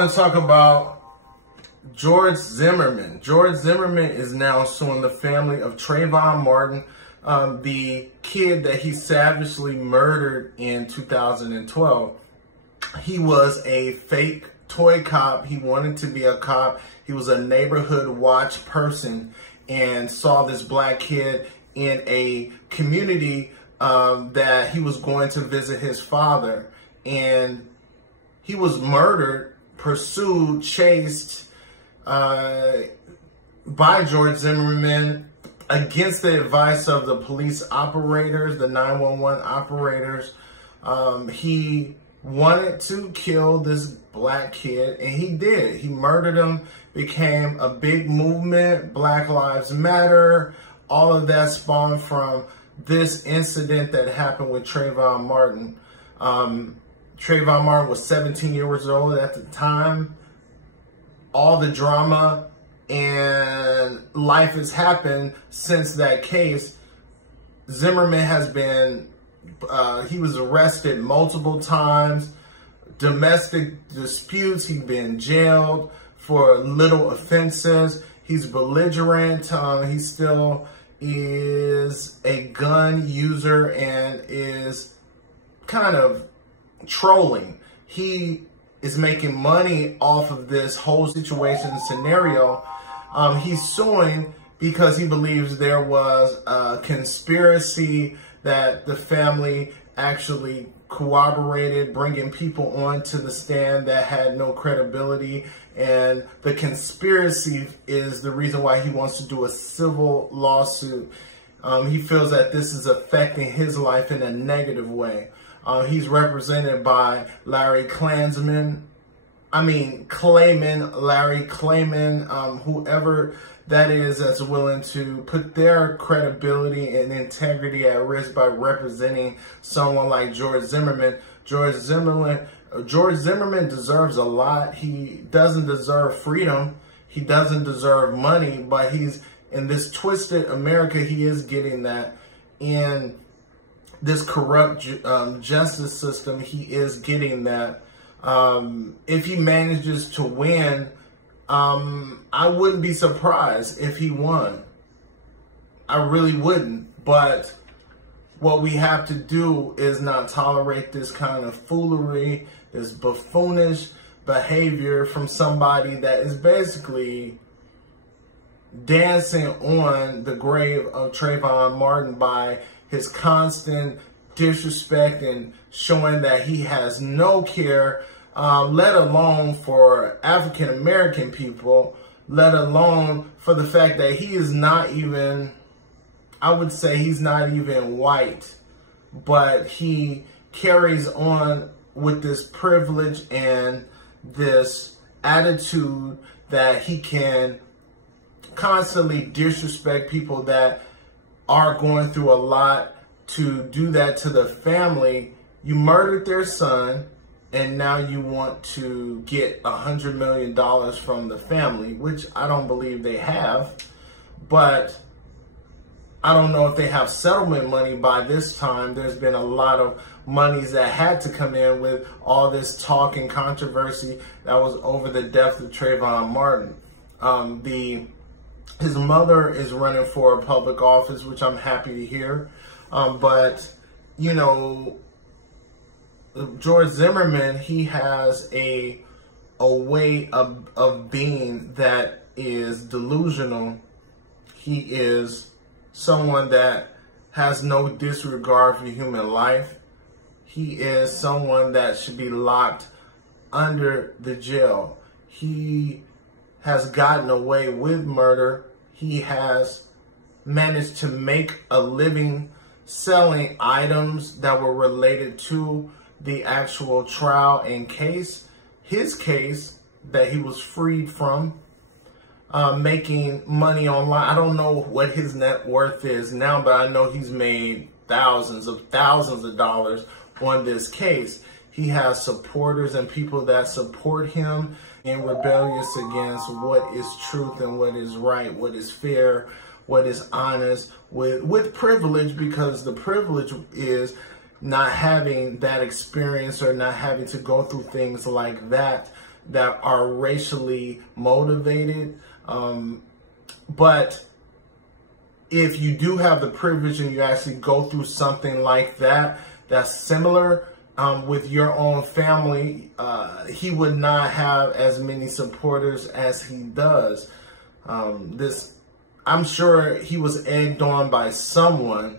want to talk about George Zimmerman. George Zimmerman is now suing the family of Trayvon Martin, the kid that he savagely murdered in 2012. He was a fake toy cop. He wanted to be a cop. He was a neighborhood watch person and saw this black kid in a community that he was going to visit his father. And he was murdered, pursued, chased by George Zimmerman against the advice of the police operators, the 911 operators. He wanted to kill this black kid, and he did. He murdered him, became a big movement, Black Lives Matter. All of that spawned from this incident that happened with Trayvon Martin. Trayvon Martin was 17 years old at the time. All the drama and life has happened since that case. Zimmerman has been, he was arrested multiple times, domestic disputes, he's been jailed for little offenses. He's belligerent, he still is a gun user and is kind of trolling. He is making money off of this whole situation scenario. He's suing because he believes there was a conspiracy that the family actually corroborated, bringing people onto the stand that had no credibility. And the conspiracy is the reason why he wants to do a civil lawsuit. He feels that this is affecting his life in a negative way. He's represented by Larry Clayman, whoever that is that's willing to put their credibility and integrity at risk by representing someone like George Zimmerman. George Zimmerman deserves a lot. He doesn't deserve freedom. He doesn't deserve money, but he's in this twisted America. He is getting that. In this corrupt justice system, he is getting that. If he manages to win, I wouldn't be surprised if he won. I really wouldn't. But what we have to do is not tolerate this kind of foolery, this buffoonish behavior from somebody that is basically dancing on the grave of Trayvon Martin by his constant disrespect and showing that he has no care, let alone for African American people, let alone for the fact that he is not even, I would say he's not even white, but he carries on with this privilege and this attitude that he can constantly disrespect people that are going through a lot. To do that to the family, you murdered their son, and now you want to get $100 million from the family, which I don't believe they have. But I don't know if they have settlement money by this time. There's been a lot of monies that had to come in with all this talk and controversy that was over the death of Trayvon Martin. His mother is running for a public office, which I'm happy to hear. But, you know, George Zimmerman, he has a way of being that is delusional. He is someone that has no disregard for human life. He is someone that should be locked under the jail. He has gotten away with murder. He has managed to make a living selling items that were related to the actual trial and case, his case that he was freed from, making money online. I don't know what his net worth is now, but I know he's made thousands of dollars on this case. He has supporters and people that support him and rebellious against what is truth and what is right, what is fair, what is honest, with privilege, because the privilege is not having that experience or not having to go through things like that that are racially motivated. But if you do have the privilege and you actually go through something like that, that's similar with your own family, he would not have as many supporters as he does. I'm sure he was egged on by someone,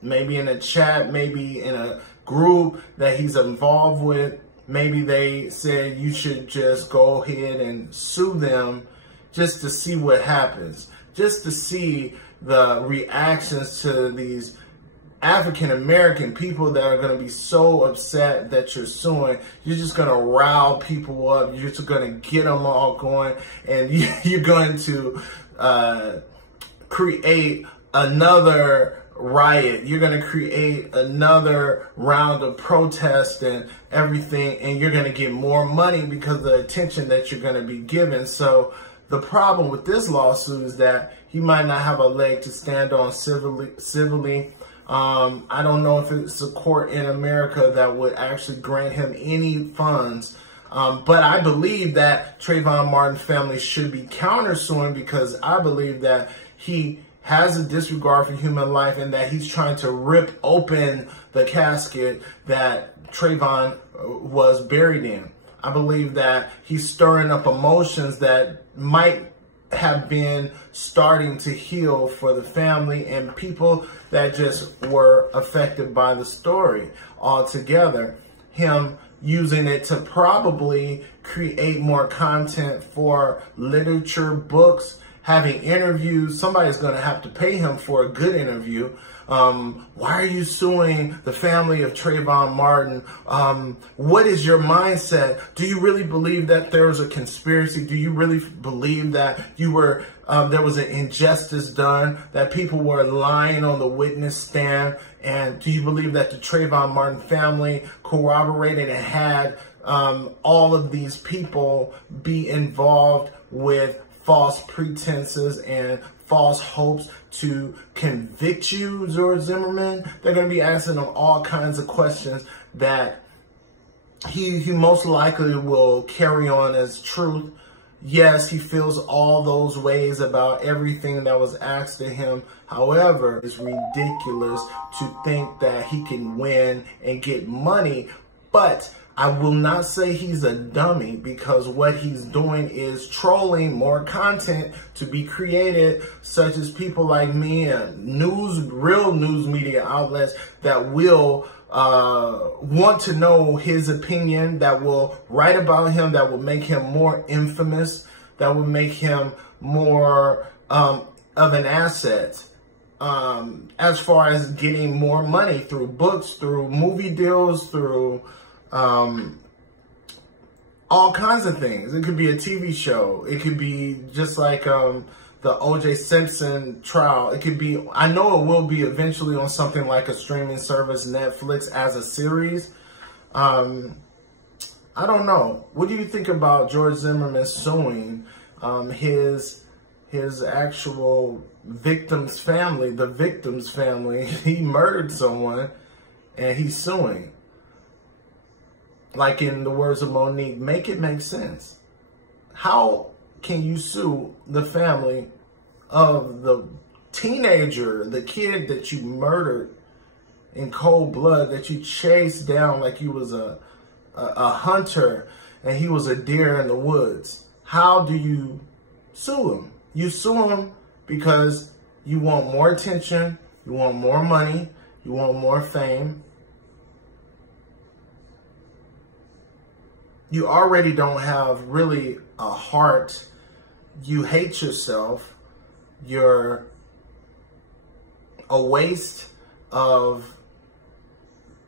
maybe in a chat, maybe in a group that he's involved with. Maybe they said you should just go ahead and sue them just to see what happens, just to see the reactions to these African-American people that are going to be so upset that you're suing. You're just going to rile people up. You're just going to get them all going, and you're going to create another riot. You're going to create another round of protest and everything, and you're going to get more money because of the attention that you're going to be given. So the problem with this lawsuit is that he might not have a leg to stand on civilly. I don't know if it's a court in America that would actually grant him any funds. But I believe that Trayvon Martin family should be countersuing, because I believe that he has a disregard for human life and that he's trying to rip open the casket that Trayvon was buried in. I believe that he's stirring up emotions that might have been starting to heal for the family and people that just were affected by the story altogether. Him using it to probably create more content for literature, books, having interviews. Somebody's going to have to pay him for a good interview. Why are you suing the family of Trayvon Martin? What is your mindset? Do you really believe that there was a conspiracy? Do you really believe that you were there was an injustice done, that people were lying on the witness stand? And do you believe that the Trayvon Martin family corroborated and had all of these people be involved with false pretenses and false hopes to convict you, George Zimmerman? They're going to be asking him all kinds of questions that he most likely will carry on as truth. Yes, he feels all those ways about everything that was asked of him. However, it's ridiculous to think that he can win and get money. But I will not say he's a dummy, because what he's doing is trolling more content to be created, such as people like me and real news media outlets that will want to know his opinion, that will write about him, that will make him more infamous, that will make him more of an asset. As far as getting more money through books, through movie deals, through all kinds of things. It could be a TV show. It could be just like the O.J. Simpson trial. It could be, I know it will be eventually on something like a streaming service, Netflix, as a series. I don't know. What do you think about George Zimmerman suing his actual victim's family, the victim's family? He murdered someone and he's suing. Like in the words of Monique, make it make sense. How can you sue the family of the teenager, the kid that you murdered in cold blood, that you chased down like you was a hunter and he was a deer in the woods? How do you sue him? You sue him because you want more attention, you want more money, you want more fame. You already don't have really a heart. You hate yourself. You're a waste of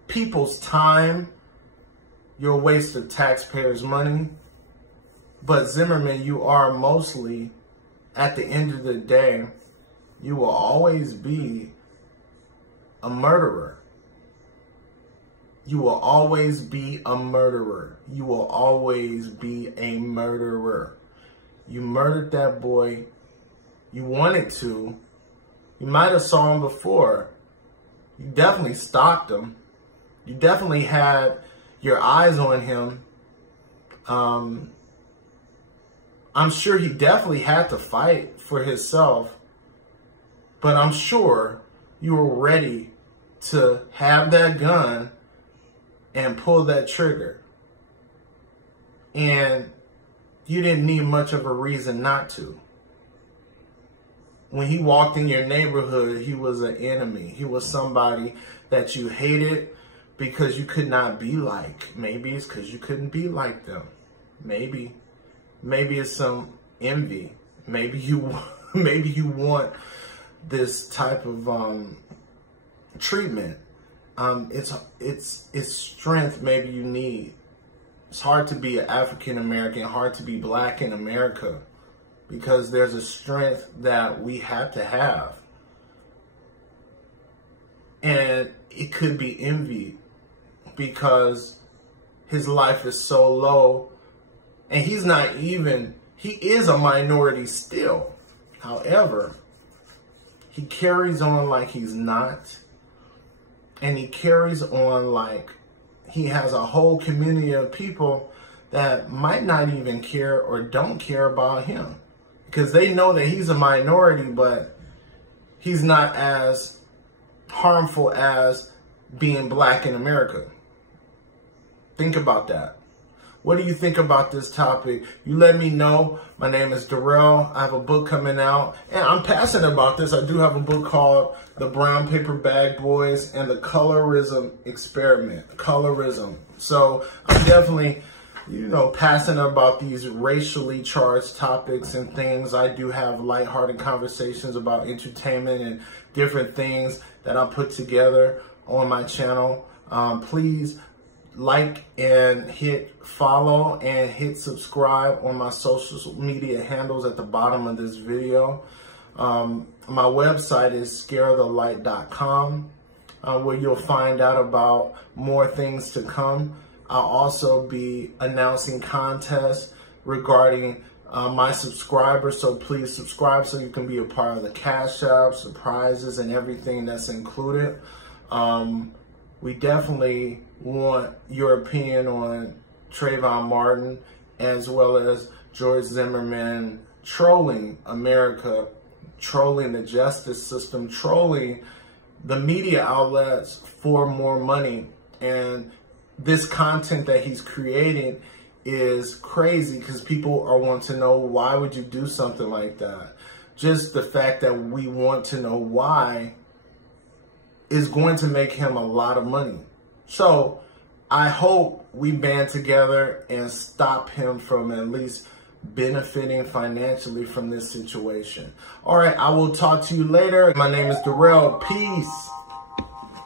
people's time. You're a waste of taxpayers' money. But Zimmerman, you are mostly, at the end of the day, you will always be a murderer. You will always be a murderer. You will always be a murderer. You murdered that boy. You wanted to. You might have saw him before. You definitely stalked him. You definitely had your eyes on him. I'm sure he definitely had to fight for himself, but I'm sure you were ready to have that gun and pull that trigger. And you didn't need much of a reason not to. When he walked in your neighborhood, he was an enemy. He was somebody that you hated because you could not be like. Maybe it's because you couldn't be like them. Maybe it's some envy. Maybe you want this type of treatment. It's strength maybe you need. It's hard to be an African American, hard to be black in America, because there's a strength that we have to have. And it could be envy because his life is so low, and he is a minority still. However, he carries on like he's not, and he carries on like he has a whole community of people that might not even care or don't care about him, because they know that he's a minority, but he's not as harmful as being black in America. Think about that. What do you think about this topic? You let me know. My name is Darrell. I have a book coming out, and I'm passionate about this. I do have a book called The Brown Paper Bag Boys and the Colorism Experiment. Colorism. So I'm definitely, passionate about these racially charged topics and things. I do have lighthearted conversations about entertainment and different things that I put together on my channel. Please like and hit follow and hit subscribe on my social media handles at the bottom of this video. My website is scareofthelight.com, where you'll find out about more things to come. I'll also be announcing contests regarding my subscribers, so please subscribe so you can be a part of the Cash App, surprises, and everything that's included. We definitely want your opinion on Trayvon Martin, as well as George Zimmerman trolling America, trolling the justice system, trolling the media outlets for more money. And this content that he's creating is crazy because people are wanting to know, why would you do something like that? Just the fact that we want to know why is going to make him a lot of money. So I hope we band together and stop him from at least benefiting financially from this situation. All right, I will talk to you later. My name is Darrell. Peace.